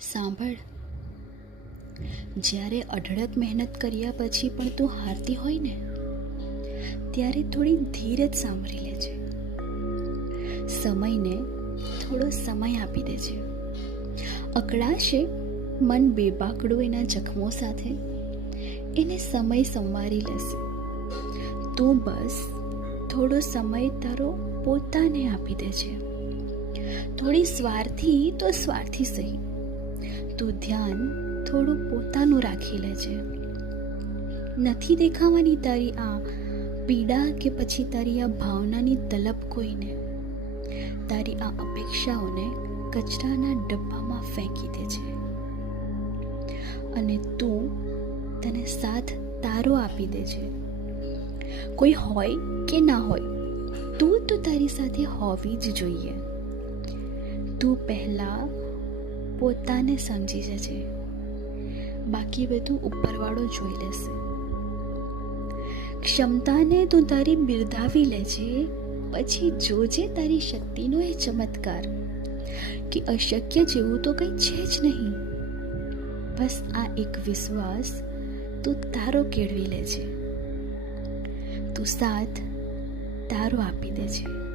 સાંભળ, જ્યારે અઢળક મહેનત કર્યા પછી પણ તું હારતી હોય ને, ત્યારે થોડી ધીરજ સાંભળી લેજે. સમયને થોડો સમય આપી દેજે. અકળાશે મન બેબાકડું એના જખમો સાથે, એને સમય સંવારી લેશે. તું બસ થોડો સમય તારો પોતાને આપી દેજે. થોડી સ્વાર્થી તો સ્વાર્થી સહી, તું ધ્યાન થોડું પોતાનું રાખી લેજે. નથી દેખાવાની તારી આ પીડા કે પછી તારી આ ભાવનાની તલબ કોઈને. તારી આ અપેક્ષાઓને કચરાના ડબ્બામાં ફેંકી દેજે અને તું તને સાથ તારો આપી દેજે. કોઈ હોય કે ના હોય, તું તો તારી સાથે હોવી જ જોઈએ. તું પહેલાં પોતાને સમજી જજે, બાકી બધું ઉપરવાળો જોઈ લેશે. ક્ષમતાને તું તારી બિરદાવી લેજે, પછી જોજે તારી શક્તિનો એ ચમત્કાર કે અશક્ય જેવું તો કંઈ છે જ નહીં. બસ આ એક વિશ્વાસ તું તારો કેળવી લેજે. તું સાથ તારો આપી દેજે.